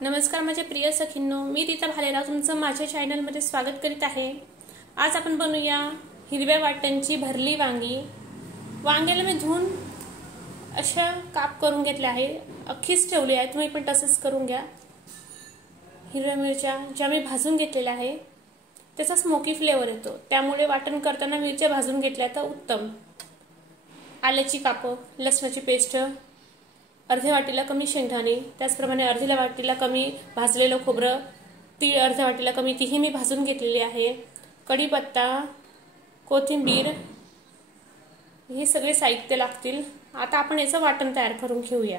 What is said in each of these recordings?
नमस्कार माझ्या प्रिय सखींनो, मी रीता भालेराव तुमचं माझ्या चॅनलमध्ये स्वागत करीत आहे। आज आपण बनवूया हिरव्या वाटाण्यांची भरली वांगी। वांग्याला मी धुवून अशा काप करून घेतले आहे, अख्खीच ठेवली आहे, तुम्ही पण तसंच करून घ्या। हिरव्या मिरच्या ज्या मी भाजून घेतलेल्या आहे त्याचा स्मोकी फ्लेवर येतो, त्यामुळे वाटण करताना मिरच्या भाजून घेतल्या तर उत्तम। आल्याची कापं, लसणाची पेस्ट, अर्ध्या वाटीला कमी शेंगदाणे, त्याचप्रमाणे अर्ध्या वाटीला कमी भाजलेलं खोबरं, तीळ अर्ध्या वाटीला कमी तीही मी भाजून घेतलेली आहे। कढीपत्ता, कोथिंबीर हे सगळे साहित्य लागतील। आता आपण याचं वाटण तयार करून घेऊया।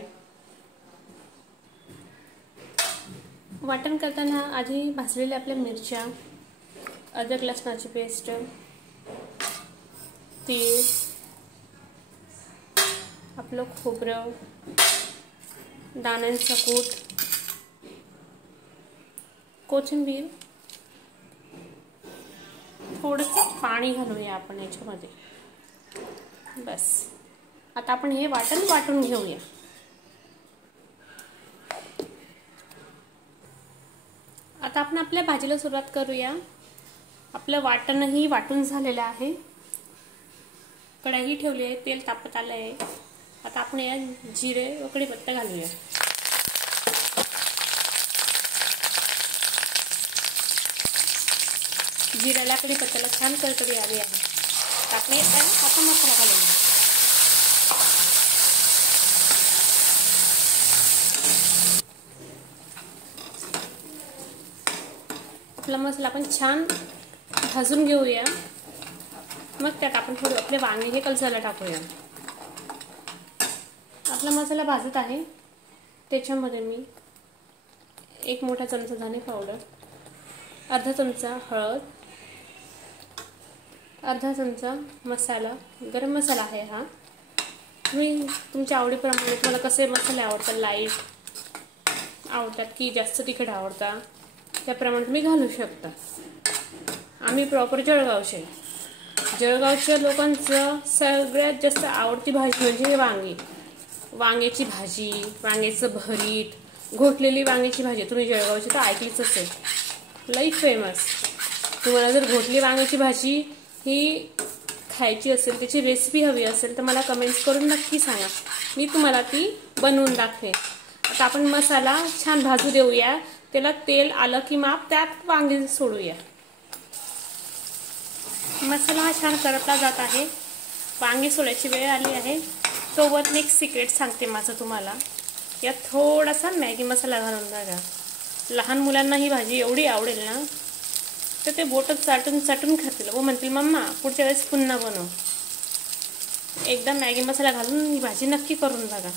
वाटण करताना आधी भाजलेल्या आपल्या मिरच्या, अद्रक लसणाची पेस्ट, तीळ, आपलं खोबरं, दाण्यांचा कूट, कोथिंबीर, थोडंसं पाणी घालूया आपण याच्यामध्ये। बस आता आपण हे वाटण वाटून घेऊया। आता आपण आपल्या भाजीला सुरुवात करूया। आपलं वाटणही वाटून झालेलं आहे, कढई ठेवली आहे, तेल तापत आलं आहे। आता आपण या जिरे व कढीपत्ता घालूया। जिऱ्याला कढीपत्त्याला छान कडकडी आली आहे। आपण आता मसाला घालूया। आपला मसाला आपण छान भाजून घेऊया, मग त्यात आपण थोडे आपले वांगे हे कलसाला टाकूया। आपला मसाला भाजत आहे, त्याच्यामध्ये मी एक मोठा चमचा धने पावडर, अर्धा चमचा हळद, अर्धा चमचा मसाला, गरम मसाला आहे हा। तुम्ही तुमच्या आवडीप्रमाणे तुम्हाला कसे मसाले आवडतात, लाईट आवडतात की जास्त तिखट आवडतात, त्याप्रमाणे तुम्ही घालू शकता। आम्ही प्रॉपर जळगावचे, जळगावच्या लोकांचं सगळ्यात जास्त आवडती भाजी म्हणजे वांगी। वांग्याची भाजी, वांग्याचं भरीत, घोटलेली वांग्याची भाजी, तुम्ही जळगावची तर ऐकलीच असेल, लई फेमस। तुम्हाला जर घोटली वांग्याची भाजी ही खायची असेल, त्याची रेसिपी हवी असेल तर मला कमेंट्स करून नक्की सांगा, मी तुम्हाला ती बनवून दाखवेन। आता आपण मसाला छान भाजू देऊया, त्याला तेल आलं की माप त्यात वांगी सोडूया। मसाला हा छान करपला जात आहे, वांगी सोडायची वेळ आली आहे। सोबत मी एक सिक्रेट सांगते माझं तुम्हाला, यात थोडासा मॅगी मसाला घालून बघा। लहान मुलांना ही भाजी एवढी आवडेल ना, तर ते बोटं चाटून चाटून खातील व म्हणतील मम्मा पुढच्या वेळेस पुन्हा बनव। एकदा मॅगी मसाला घालून ही भाजी नक्की करून बघा,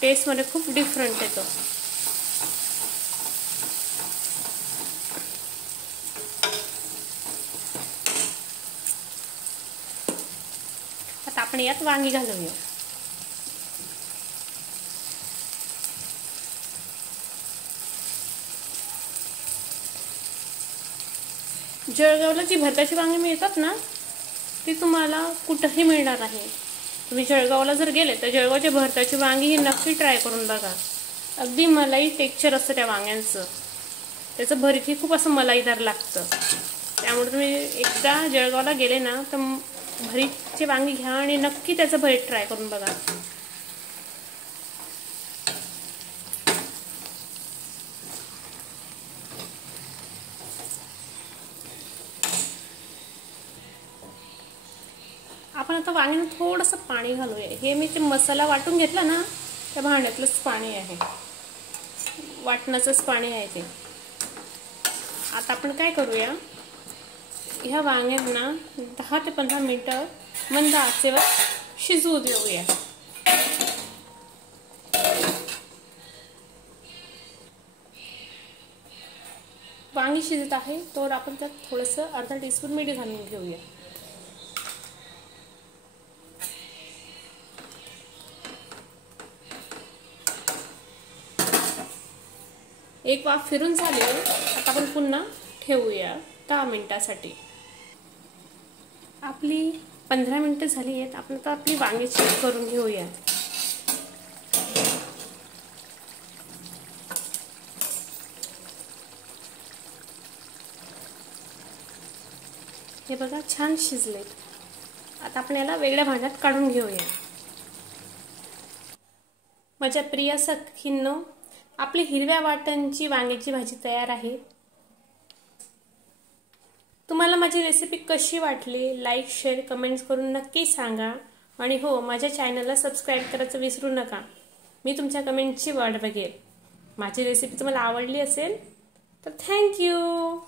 टेस्टमध्ये खूप डिफरंट येतो। आता आपण यात वांगी घालूया। जळगावला जी भरताची वांगी मिळतात ना, ती तुम्हाला कुठंही मिळणार नाही। तुम्ही जळगावला जर गेले तर जळगावच्या भरताची वांगी ही नक्की ट्राय करून बघा। अगदी मलाई टेक्स्चर असतं त्या वांग्यांचं, त्याचं भरीत ही खूप असं मलाईदार लागतं। त्यामुळे तुम्ही एकदा जळगावला गेले ना तर भरीतची वांगी घ्या आणि नक्की त्याचं भरीत ट्राय करून बघा। आपण आता वांग्यात थोडंसं पाणी घालूया। हे मी ते मसाला वाटून घेतला ना, त्या भांड्यातलंच पाणी आहे, वाटणाचंच पाणी आहे ते। आता आपण काय करूया, ह्या वांग्यांना 10 ते 15 मिनिटं मंद आचेवर शिजवू देऊया। वांगी शिजत आहे तर आपण त्यात थोडंसं अर्धा टीस्पून मीठ घालून घेऊया। एक वाफ फिरून झाली, आता आपण पुन्हा ठेवूया 10 मिनिटासाठी। आपली 15 मिनिटं झाली आहेत, आपण आता आपली वांगी चेक करून घेऊया। हे बघा छान शिजलेत. आता आपण याला वेगळ्या भांड्यात काढून घेऊया. माझ्या प्रिय सखींनो, आपली हिरव्या वाटाण्याची वांग्याची भाजी तयार आहे. तुम्हाला माझी रेसिपी कशी वाटली? लाईक, शेअर, कमेंट्स करून नक्की सांगा. आणि हो, माझ्या चॅनलला सबस्क्राईब करायचं विसरू नका. मी तुमच्या कमेंटची वाट बघेल. माझी रेसिपी तुम्हाला आवडली असेल तर थँक्यू.